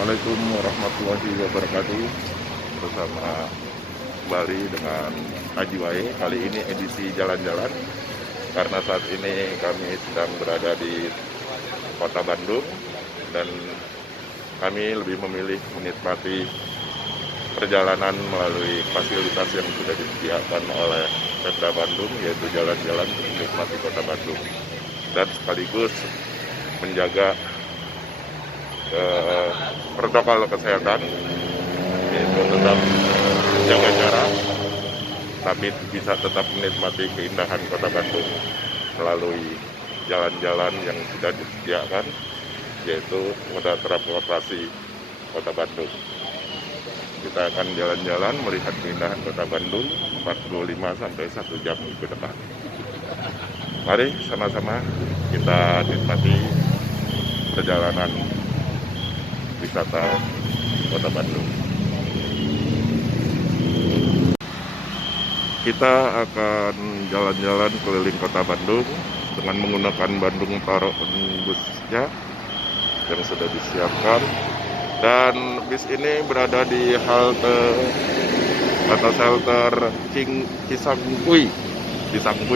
Assalamualaikum warahmatullahi wabarakatuh. Bersama kembali dengan Haji Wae. Kali ini edisi jalan-jalan, karena saat ini kami sedang berada di kota Bandung dan kami lebih memilih menikmati perjalanan melalui fasilitas yang sudah disediakan oleh Pemda Bandung, yaitu jalan-jalan untuk menikmati kota Bandung dan sekaligus menjaga protokol kesehatan, yaitu tetap menjaga jarak, tapi bisa tetap menikmati keindahan kota Bandung melalui jalan-jalan yang sudah disediakan, yaitu moda transportasi kota Bandung. Kita akan jalan-jalan melihat keindahan kota Bandung 45 sampai 1 jam ke depan. Mari sama-sama kita nikmati perjalanan wisata kota Bandung. Kita akan jalan-jalan keliling kota Bandung dengan menggunakan Bandung Taro busnya yang sudah disiapkan, dan bis ini berada di halte atau shelter Cisangkui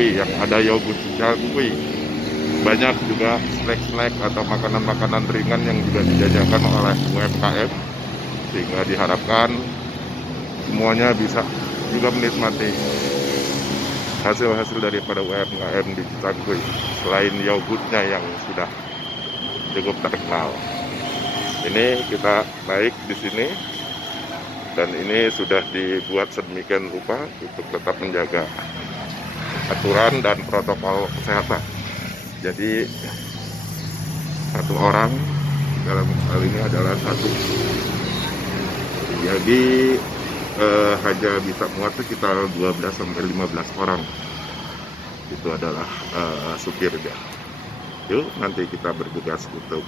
yang ada yogurt Cisangkui. Banyak juga snack-snack atau makanan-makanan ringan yang juga dijajakan oleh UMKM, sehingga diharapkan semuanya bisa juga menikmati hasil-hasil daripada UMKM di Cisangkui, selain yogurtnya yang sudah cukup terkenal. Ini kita naik di sini, dan ini sudah dibuat sedemikian rupa untuk tetap menjaga aturan dan protokol kesehatan. Jadi satu orang dalam hal ini adalah satu. Jadi hanya bisa muat sekitar 12 sampai 15 orang. Itu adalah supirnya. Yuk nanti kita bergegas untuk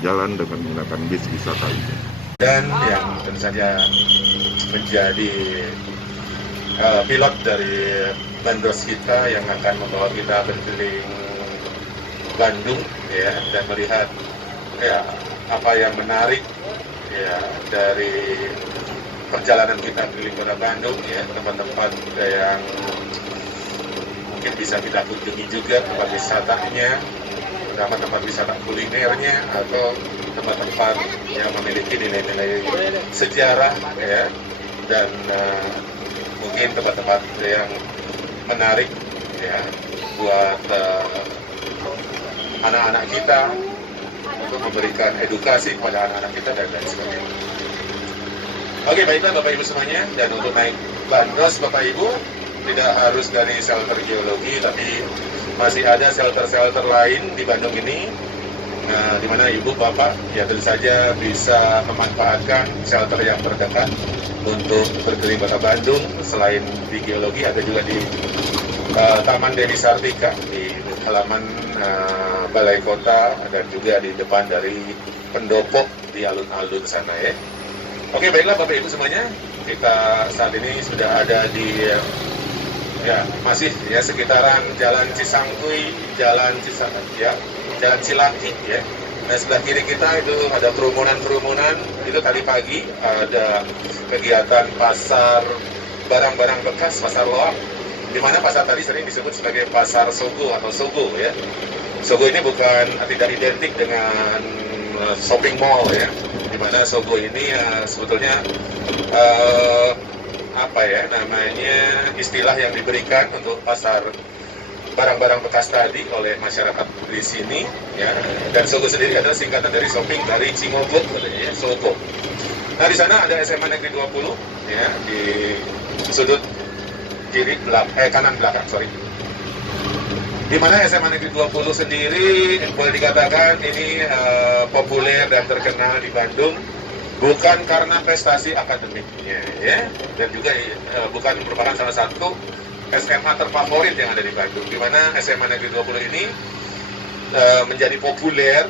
jalan dengan menggunakan bis wisata ini. Dan yang tentu saja menjadi pilot dari Bandros kita yang akan membawa kita berkeliling Bandung, ya, dan melihat ya apa yang menarik ya dari perjalanan kita keliling kota Bandung, ya, tempat-tempat yang mungkin bisa kita kunjungi juga, tempat wisatanya, terutama tempat wisata kulinernya atau tempat-tempat yang memiliki nilai-nilai sejarah, ya, dan mungkin tempat-tempat yang menarik ya buat anak-anak kita, untuk memberikan edukasi kepada anak-anak kita dan lain sebagainya. Oke, baiklah Bapak Ibu semuanya, dan untuk naik Bandros Bapak Ibu tidak harus dari shelter geologi, tapi masih ada shelter-shelter lain di Bandung ini, di mana Ibu Bapak ya tentu saja bisa memanfaatkan shelter yang terdekat untuk berkeliling kota Bandung. Selain di geologi, ada juga di Taman Dewi Sartika di halaman Balai Kota, dan juga di depan dari pendopo di alun-alun sana, ya. Oke, baiklah Bapak Ibu semuanya, kita saat ini sudah ada di ya masih ya sekitaran Jalan Cisangkui, Jalan Cilaki, ya. Nah, sebelah kiri kita itu ada kerumunan, itu tadi pagi ada kegiatan pasar barang-barang bekas, pasar loak, di mana pasar tadi sering disebut sebagai pasar Sogo atau Sogo, ya. Sogo ini tidak identik dengan shopping mall, ya, di mana Sogo ini sebetulnya namanya istilah yang diberikan untuk pasar barang-barang bekas tadi oleh masyarakat di sini, ya. Dan Sogo sendiri adalah singkatan dari shopping dari Cingogok, ya, Sogo. Nah, di sana ada SMA Negeri 20, ya, di sudut kanan belakang, di mana SMA Negeri 20 sendiri boleh dikatakan ini populer dan terkenal di Bandung, bukan karena prestasi akademiknya, ya, dan juga bukan merupakan salah satu SMA terfavorit yang ada di Bandung, di mana SMA Negeri 20 ini menjadi populer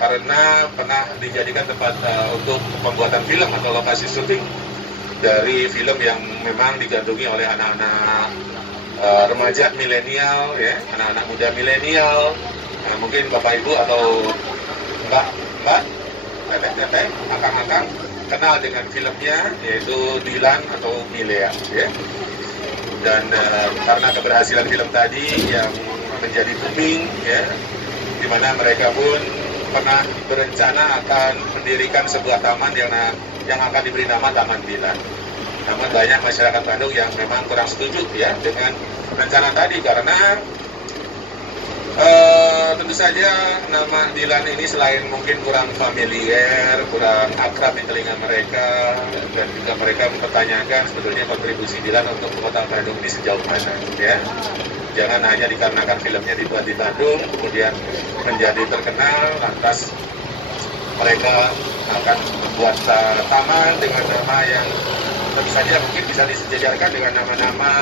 karena pernah dijadikan tempat untuk pembuatan film atau lokasi syuting dari film yang memang digandrungi oleh anak-anak remaja milenial, ya, anak-anak muda milenial. Mungkin Bapak Ibu atau Mbak teteh, akang-akang kenal dengan filmnya, yaitu Dilan atau Milea, ya. Dan karena keberhasilan film tadi yang menjadi booming, ya, di mana mereka pun pernah berencana akan mendirikan sebuah taman yang akan diberi nama Taman Dilan. Namun banyak masyarakat Bandung yang memang kurang setuju ya dengan rencana tadi karena tentu saja nama Dilan ini selain mungkin kurang familiar, kurang akrab di telinga mereka, dan juga mereka mempertanyakan sebetulnya kontribusi Dilan untuk kota Bandung ini sejauh mana, ya. Jangan hanya dikarenakan filmnya dibuat di Bandung, kemudian menjadi terkenal, lantas mereka akan membuat taman dengan nama yang tentu saja mungkin bisa disejajarkan dengan nama-nama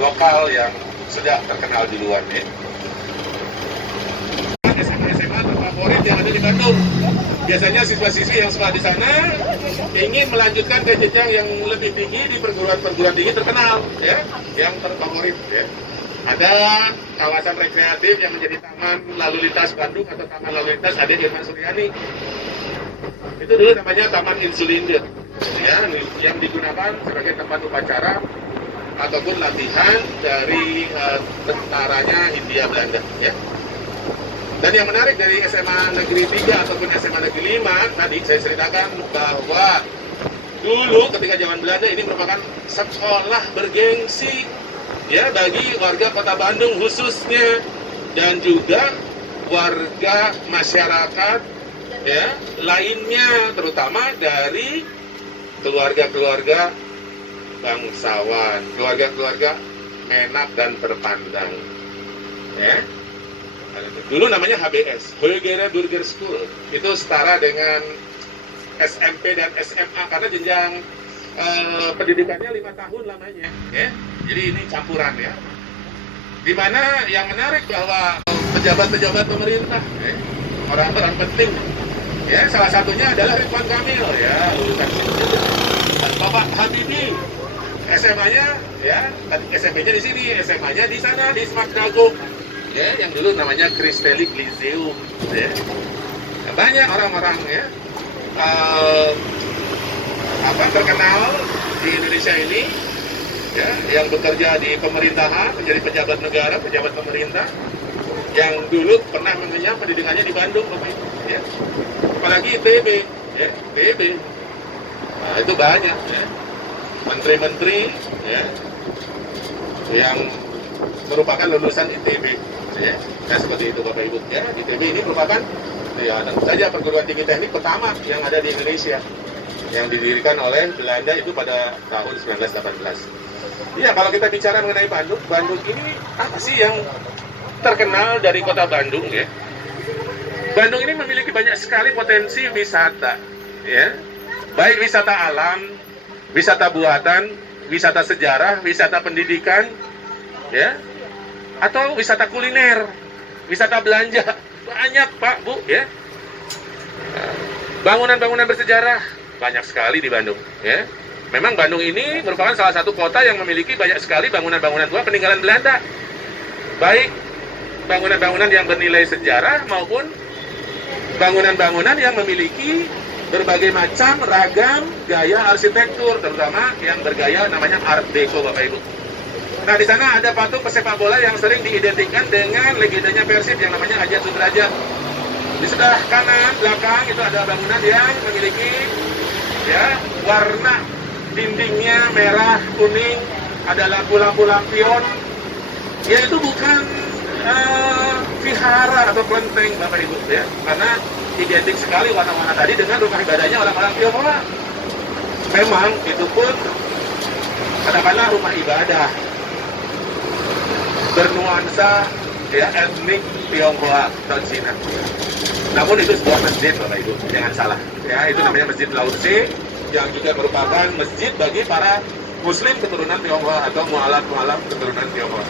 lokal yang sudah terkenal di luar, ya. SMA terfavorit yang ada di Bandung. Biasanya siswa-siswi yang sekolah di sana ingin melanjutkan ke jenjang yang lebih tinggi di perguruan tinggi terkenal, ya, yang terfavorit, ya. Ada kawasan rekreatif yang menjadi taman lalu lintas Bandung atau taman lalu lintas ada di Irman Suryani. Itu dulu namanya Taman Insulinde, ya, yang digunakan sebagai tempat upacara ataupun latihan dari tentaranya Hindia Belanda, ya. Dan yang menarik dari SMA Negeri 3 ataupun SMA Negeri 5, tadi saya ceritakan bahwa dulu ketika zaman Belanda ini merupakan sekolah bergengsi, ya, bagi warga kota Bandung khususnya, dan juga warga masyarakat, ya, lainnya, terutama dari keluarga-keluarga bangsawan, keluarga-keluarga menak dan terpandang, ya. Dulu namanya HBS, Hoegera Burger School. Itu setara dengan SMP dan SMA karena jenjang pendidikannya 5 tahun lamanya, ya. Jadi ini campuran, ya. Dimana yang menarik bahwa pejabat-pejabat pemerintah, ya, orang-orang penting, ya, salah satunya adalah Ridwan Kamil, ya, lulusan sini. Dan Bapak Habibie, SMA-nya, ya, SMP-nya di sini, SMA-nya di sana di Semak Dago. Ya, yang dulu namanya Kristelik Lyceum, ya. Banyak orang-orang, ya, terkenal di Indonesia ini, ya, yang bekerja di pemerintahan, menjadi pejabat negara, pejabat pemerintah, yang dulu pernah mengenyam pendidikannya di Bandung, Bapak Ibu, ya. Apalagi ITB, ya, ITB. Nah, itu banyak, ya, menteri-menteri, ya, yang merupakan lulusan ITB. Ya, seperti itu Bapak Ibu, ya. ITB ini merupakan, ya, tentu saja perguruan tinggi teknik pertama yang ada di Indonesia, yang didirikan oleh Belanda itu pada tahun 1918. Iya, kalau kita bicara mengenai Bandung, Bandung ini apa sih yang terkenal dari kota Bandung, ya? Bandung ini memiliki banyak sekali potensi wisata, ya, baik wisata alam, wisata buatan, wisata sejarah, wisata pendidikan, ya, atau wisata kuliner, wisata belanja. Banyak, Pak, Bu, ya. Bangunan-bangunan bersejarah banyak sekali di Bandung, ya. Memang Bandung ini merupakan salah satu kota yang memiliki banyak sekali bangunan-bangunan tua peninggalan Belanda. Baik bangunan-bangunan yang bernilai sejarah maupun bangunan-bangunan yang memiliki berbagai macam ragam gaya arsitektur, terutama yang bergaya namanya Art Deco, Bapak Ibu. Nah, di sana ada patung pesepak bola yang sering diidentikan dengan legendanya Persib yang namanya Ajat Sudrajat. Di sebelah kanan belakang itu ada bangunan yang memiliki, ya, warna dindingnya merah kuning, ada lampu-lampu lampion. Ya, itu bukan vihara atau kelenteng, Bapak Ibu, ya, karena identik sekali warna-warna tadi dengan rumah ibadahnya orang-orang Tionghoa. Memang itu pun katakanlah rumah ibadah bernuansa, ya, etnik Tionghoa dan Cina. Namun itu sebuah masjid, Bapak Ibu, jangan salah. Ya, itu namanya Masjid Lautse, yang juga merupakan masjid bagi para Muslim keturunan Tionghoa atau mualaf-mualaf keturunan Tionghoa.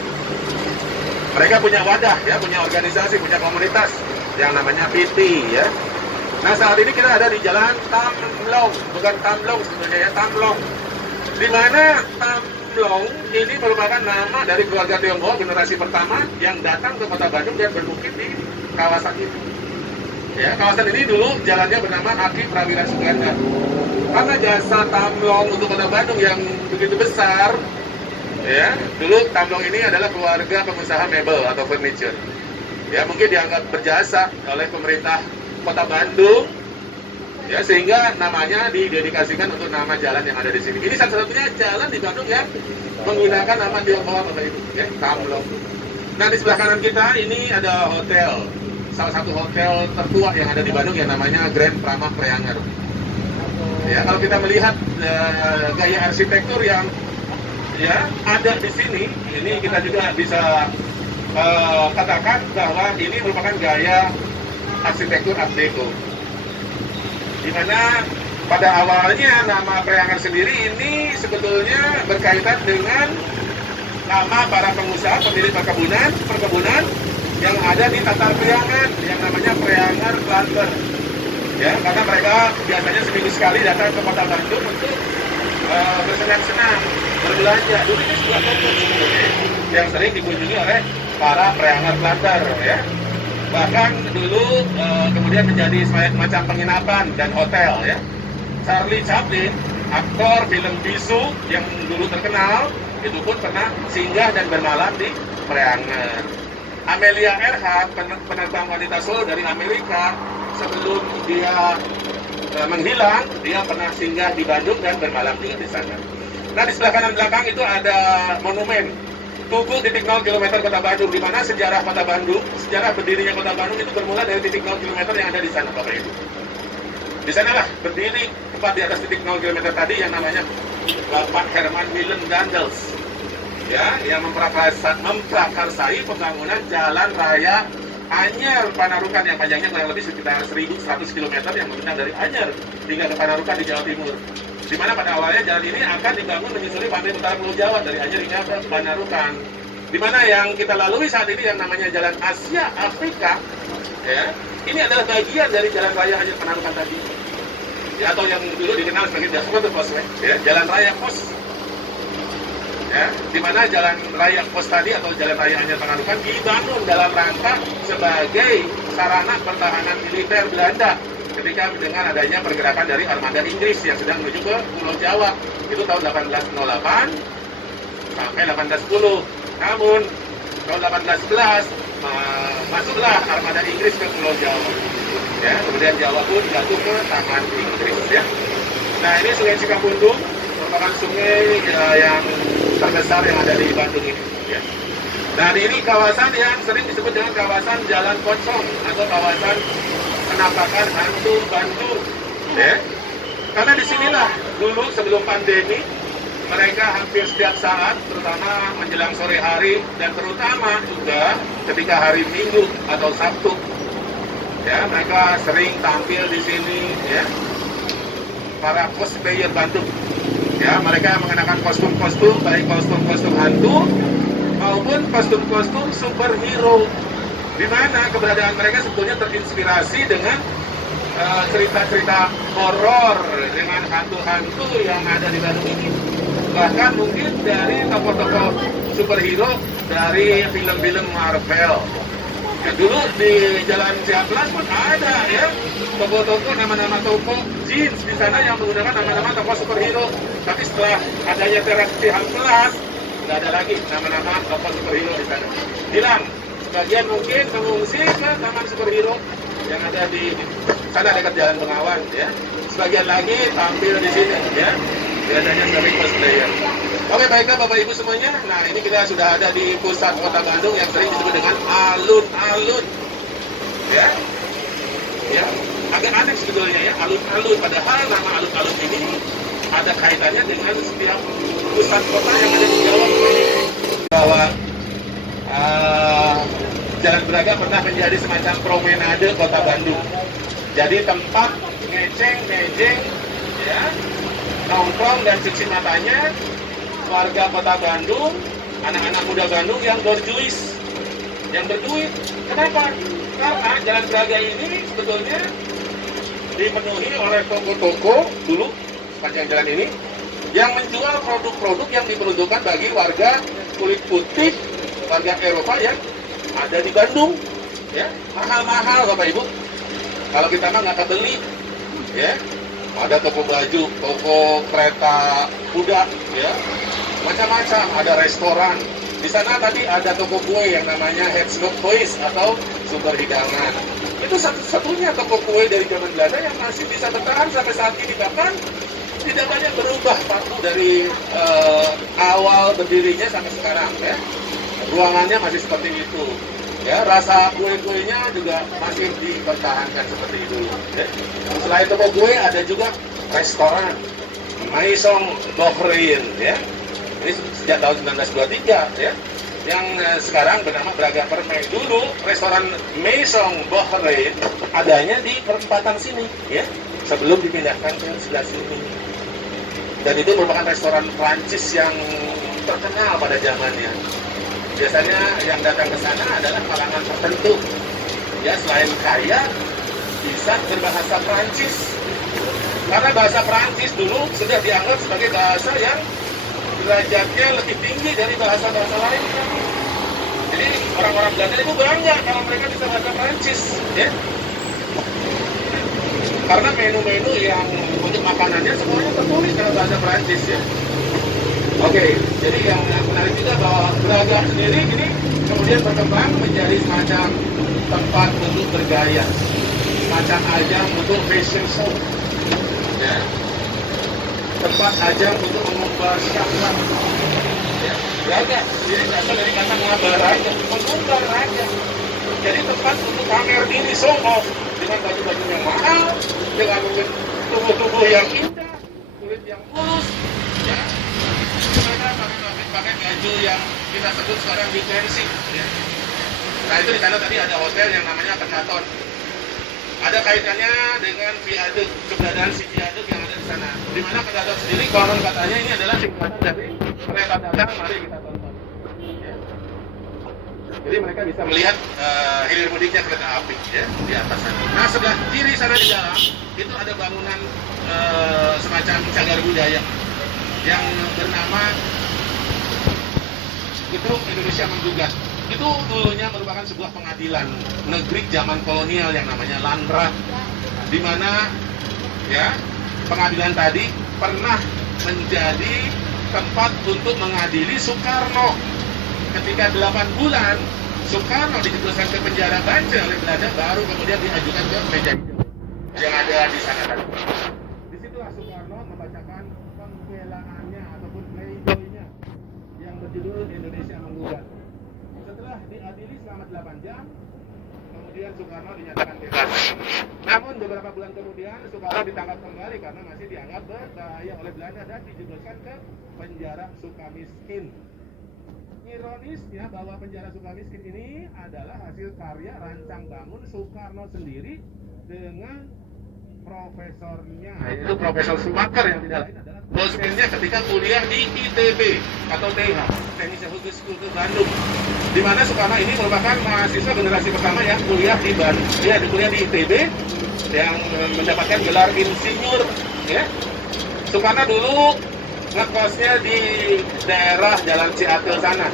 Mereka punya wadah, ya, punya organisasi, punya komunitas yang namanya PT, ya. Nah, saat ini kita ada di Jalan Tamlong, bukan Tamlong sebenarnya, ya, Tamlong. Di mana Tamlong ini merupakan nama dari keluarga Tionghoa generasi pertama yang datang ke kota Bandung dan bermukim di kawasan itu. Ya, kawasan ini dulu jalannya bernama Aki Prawira Suganda. Karena jasa Tamlong untuk Kota Bandung yang begitu besar, ya, dulu Tamlong ini adalah keluarga pengusaha mebel atau furniture. Ya, mungkin dianggap berjasa oleh pemerintah Kota Bandung, ya, sehingga namanya didedikasikan untuk nama jalan yang ada di sini. Ini satu-satunya jalan di Bandung yang menggunakan nama Tionghoa, Bapak Ibu, ya, Tamlong. Nah, di sebelah kanan kita ini ada hotel, salah satu hotel tertua yang ada di Bandung yang namanya Grand Pramah Preanger. Ya, kalau kita melihat gaya arsitektur yang ya ada di sini, ini kita juga bisa katakan bahwa ini merupakan gaya arsitektur Art Deco. Di mana pada awalnya nama Preanger sendiri ini sebetulnya berkaitan dengan nama para pengusaha pemilik perkebunan yang ada di Tatar Priangan yang namanya Preanger Planter. Ya, karena mereka biasanya seminggu sekali datang ke Kota Bandung untuk bersenang-senang, berbelanja. Dulu ini sebuah toko yang sering dikunjungi oleh para Preanger Planter, ya. Bahkan dulu kemudian menjadi semacam penginapan dan hotel, ya. Charlie Chaplin, aktor film bisu yang dulu terkenal, itu pun pernah singgah dan bermalam di Preanger. Amelia Earhart, penerbang wanita solo dari Amerika, sebelum dia menghilang, dia pernah singgah di Bandung dan bermalam juga di sana. Nah, di sebelah kanan belakang itu ada monumen Tugu titik 0 km Kota Bandung, di mana sejarah Kota Bandung, sejarah berdirinya Kota Bandung itu bermula dari titik 0 km yang ada di sana, Bapak Ibu. Di sanalah berdiri tepat di atas titik 0 km tadi yang namanya Bapak Herman Willem Daendels, ya, yang memprakarsai pembangunan jalan raya Anyer Panarukan yang panjangnya kurang lebih sekitar 1.100 km yang membentang dari Anyer hingga ke Panarukan di Jawa Timur. Di mana pada awalnya jalan ini akan dibangun menyusuri pantai utara Pulau Jawa dari Anyer hingga ke Panarukan. Di mana yang kita lalui saat ini yang namanya Jalan Asia Afrika, ya, ini adalah bagian dari jalan raya Anyer Panarukan tadi, ya, atau yang dulu dikenal sebagai Jakarta Postway, ya, Jalan Raya Pos. Ya, di mana jalan raya pos tadi atau jalan raya Anyer Panarukan dibangun dalam rangka sebagai sarana pertahanan militer Belanda ketika dengan adanya pergerakan dari armada Inggris yang sedang menuju ke Pulau Jawa itu tahun 1808 sampai 1810. Namun tahun 1811 masuklah armada Inggris ke Pulau Jawa. Ya, kemudian Jawa pun jatuh ke tangan Inggris, ya. Nah, ini Sungai Cikapundung merupakan sungai yang terbesar yang ada di Bandung ini, ya. Nah, ini kawasan yang sering disebut dengan kawasan Jalan Pocong atau kawasan penampakan hantu Bandung, ya. Karena disinilah dulu sebelum pandemi mereka hampir setiap saat, terutama menjelang sore hari dan terutama juga ketika hari Minggu atau Sabtu, ya, mereka sering tampil di sini, ya, para cosplayer Bandung. Ya, mereka mengenakan kostum-kostum, baik kostum-kostum hantu maupun kostum-kostum superhero, di mana keberadaan mereka sebetulnya terinspirasi dengan cerita-cerita horor dengan hantu-hantu yang ada di Bandung ini. Bahkan mungkin dari tokoh-tokoh superhero dari film-film Marvel. Ya, dulu di Jalan Ciamplas pun ada, ya, toko-toko, nama-nama toko jeans di sana yang menggunakan nama-nama tokoh superhero. Tapi setelah adanya teras Ciamplas, nggak ada lagi nama-nama tokoh superhero di sana. Hilang. Sebagian mungkin mengungsi ke taman superhero yang ada di sana dekat Jalan Bengawan, ya. Sebagian lagi tampil di sini, ya, biasanya sebagai cosplayer. Oke, baiklah Bapak Ibu semuanya. Nah, ini kita sudah ada di pusat Kota Bandung yang sering disebut dengan alun-alun, ya. Ya, agak aneh sebetulnya, ya, alun-alun. Padahal nama alun-alun ini ada kaitannya dengan setiap pusat kota yang ada di Jawa. Bahwa Jalan Braga pernah menjadi semacam promenade Kota Bandung. Jadi tempat ngeceng-ngejeng, ya, nongkrong dan cuci matanya warga Kota Bandung, anak-anak muda Bandung yang berduit. Kenapa? Karena Jalan Braga ini sebetulnya dipenuhi oleh toko-toko dulu sepanjang jalan ini yang menjual produk-produk yang diperuntukkan bagi warga kulit putih, warga Eropa yang ada di Bandung, ya, mahal-mahal Bapak Ibu. Kalau kita mah nggak kebeli, ya. Ada toko baju, toko kereta kuda, ya, macam-macam. Ada restoran. Di sana tadi ada toko kue yang namanya Headslock Toys atau sumber hidangan. Itu satu-satunya toko kue dari zaman Belanda yang masih bisa bertahan sampai saat ini, bahkan tidak banyak berubah Pak dari awal berdirinya sampai sekarang, ya. Ruangannya masih seperti itu. Ya, rasa kue-kuenya juga masih dipertahankan seperti itu. Ya. Selain toko kue ada juga restoran Maison Bohrein, ya. Ini sejak tahun 1923, ya. Yang sekarang bernama Braga Permai. Dulu restoran Maison Bohrein adanya di perempatan sini, ya, sebelum dipindahkan ke sebelah sini. Dan itu merupakan restoran Prancis yang terkenal pada zamannya. Biasanya yang datang ke sana adalah kalangan tertentu. Ya, selain kaya, bisa berbahasa Prancis. Karena bahasa Prancis dulu sudah dianggap sebagai bahasa yang derajatnya lebih tinggi dari bahasa-bahasa lain. Jadi orang-orang Belanda itu bangga kalau mereka bisa bahasa Prancis. Ya. Karena menu-menu yang untuk makanannya semuanya tertulis dalam bahasa Prancis, ya. Oke, jadi yang menarik juga bahwa Braga sendiri ini kemudian berkembang menjadi semacam tempat untuk bergaya, semacam ajang untuk fashion show, ya. Tempat ajang untuk mengubah syahwat. Ya. Braga sendiri berasal dari kata ngabaraja, mengubah raja. Jadi tempat untuk pamer diri, show off dengan baju-baju yang mahal, dengan tubuh-tubuh yang indah, kulit yang mulus, ya. Pakai baju yang kita sebut sekarang defensif, ya. Nah, itu di sana tadi ada hotel yang namanya Kenaton. Ada kaitannya dengan viaduk, keberadaan si viaduk yang ada di sana. Di mana Kenaton sendiri konon katanya ini adalah singkatan dari kereta datang, mari kita tonton. Ya. Jadi mereka bisa melihat hilir mudiknya kereta api, ya, di atas sana. Nah, sebelah kiri sana di dalam itu ada bangunan semacam cagar budaya yang bernama Gedung Indonesia Menggugat. Itu dulunya merupakan sebuah pengadilan negeri zaman kolonial yang namanya Landrat, di mana, ya, pengadilan tadi pernah menjadi tempat untuk mengadili Soekarno. Ketika 8 bulan Soekarno dijebloskan ke penjara Banjar oleh Belanda, baru kemudian diajukan ke meja hijau yang ada di sana tadi. Disitulah Soekarno membacakan pembelaannya ataupun pledoi-nya yang berjudul Indonesia Menggugat. Setelah diadili selama 8 jam, kemudian Soekarno dinyatakan bebas. Namun beberapa bulan kemudian Soekarno ditangkap kembali karena masih dianggap berbahaya oleh Belanda dan dijebloskan ke penjara Sukamiskin. Ironisnya bahwa penjara Sukamiskin ini adalah hasil karya rancang bangun Soekarno sendiri dengan profesornya, yaitu Profesor Sumaker yang tidak lain adalah dosennya ketika kuliah di ITB atau TH, Teknik Hukum School Bandung, di mana Soekarno ini merupakan mahasiswa generasi pertama yang kuliah di Bandung. Dia kuliah di ITB yang mendapatkan gelar insinyur, ya. Soekarno dulu ngekosnya di daerah Jalan Ciatil sana,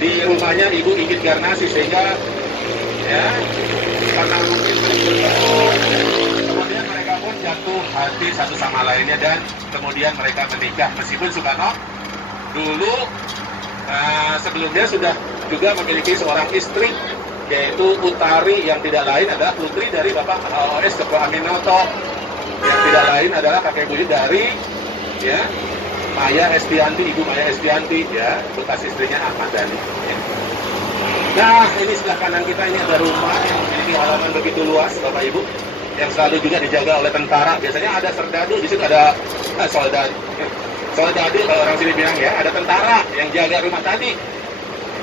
di rumahnya Ibu Igit Garnasi, sehingga, ya, karena mungkin kemudian mereka pun jatuh hati satu sama lainnya dan kemudian mereka menikah. Meskipun Soekarno dulu sebelumnya sudah juga memiliki seorang istri, yaitu Utari, yang tidak lain adalah putri dari Bapak OS Dr. Aminoto, yang tidak lain adalah kakek buyut dari, ya, Maya Estianti, Ibu Maya Estianti, ya, bekas istrinya Ahmad Dhani. Ya. Nah, ini sebelah kanan kita ini ada rumah yang memiliki halaman begitu luas, Bapak Ibu, yang selalu juga dijaga oleh tentara. Biasanya ada serdadu, di situ ada soldadu. Soldadu kalau orang sini bilang, ya, ada tentara yang jaga rumah tadi.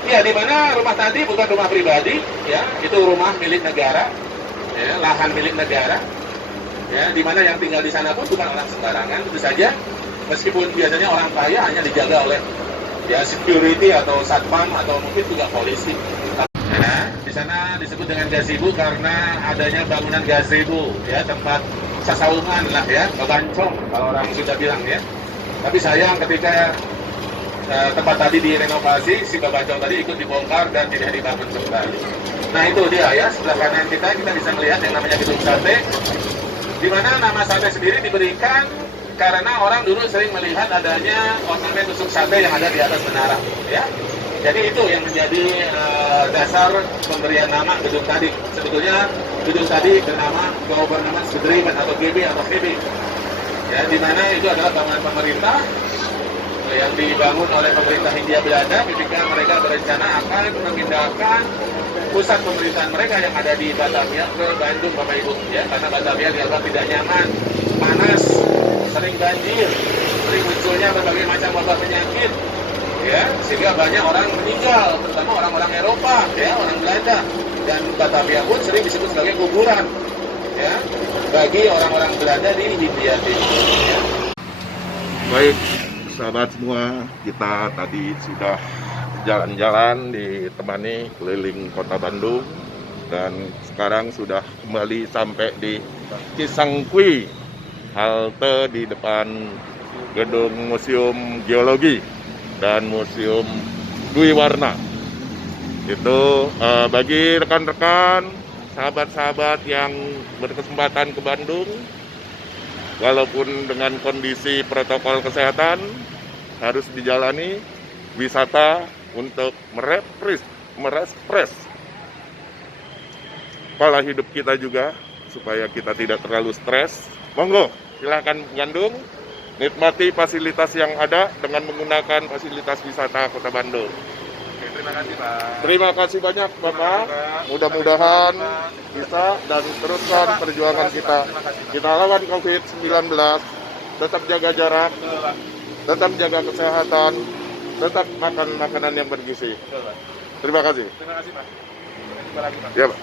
Ya, di mana rumah tadi bukan rumah pribadi, ya, itu rumah milik negara, ya, lahan milik negara. Ya, di mana yang tinggal di sana pun bukan orang sembarangan, tentu saja. Meskipun biasanya orang kaya hanya dijaga oleh, ya, security atau satpam atau mungkin juga polisi. Ya, di sana disebut dengan gazebo karena adanya bangunan gazebo, ya, tempat sasaungan lah, ya, bancong kalau orang sudah bilang, ya. Tapi sayang ketika tempat tadi direnovasi, si babancong tadi ikut dibongkar dan tidak dibangun kembali. Nah itu dia ya, sebelah kanan kita bisa melihat yang namanya gedung sate, di mana nama sate sendiri diberikan karena orang dulu sering melihat adanya ornamen tusuk sate yang ada di atas menara, ya. Jadi itu yang menjadi dasar pemberian nama gedung tadi. Sebetulnya gedung tadi bernama Government Sudirman atau GB atau KB. Ya, di mana itu adalah bangunan pemerintah yang dibangun oleh pemerintah Hindia Belanda ketika mereka berencana akan memindahkan pusat pemerintahan mereka yang ada di Batavia ke Bandung, Bapak Ibu, ya, karena Batavia dianggap tidak nyaman, panas, sering banjir, sering munculnya berbagai macam wabah penyakit, ya, sehingga banyak orang meninggal, terutama orang-orang Eropa, ya, orang Belanda, dan Batavia pun sering disebut sebagai kuburan, ya, bagi orang-orang Belanda di Hindia Timur. Ya. Baik, sahabat semua, kita tadi sudah jalan-jalan ditemani keliling kota Bandung dan sekarang sudah kembali sampai di Cisangkui, halte di depan gedung Museum Geologi dan Museum Dwi Warna. Itu bagi rekan-rekan, sahabat-sahabat yang berkesempatan ke Bandung, walaupun dengan kondisi protokol kesehatan harus dijalani wisata untuk merefresh pola hidup kita juga supaya kita tidak terlalu stres. Monggo, silakan Bandung, nikmati fasilitas yang ada dengan menggunakan fasilitas wisata Kota Bandung. Oke, terima kasih Pak. Terima kasih banyak Bapak. Mudah-mudahan bisa dan teruskan perjuangan kita. Kita lawan COVID-19. Tetap jaga jarak, tetap jaga kesehatan, tetap makan makanan yang bergizi. Terima kasih. Terima kasih Pak. Terima kasih Pak. Ya, Pak.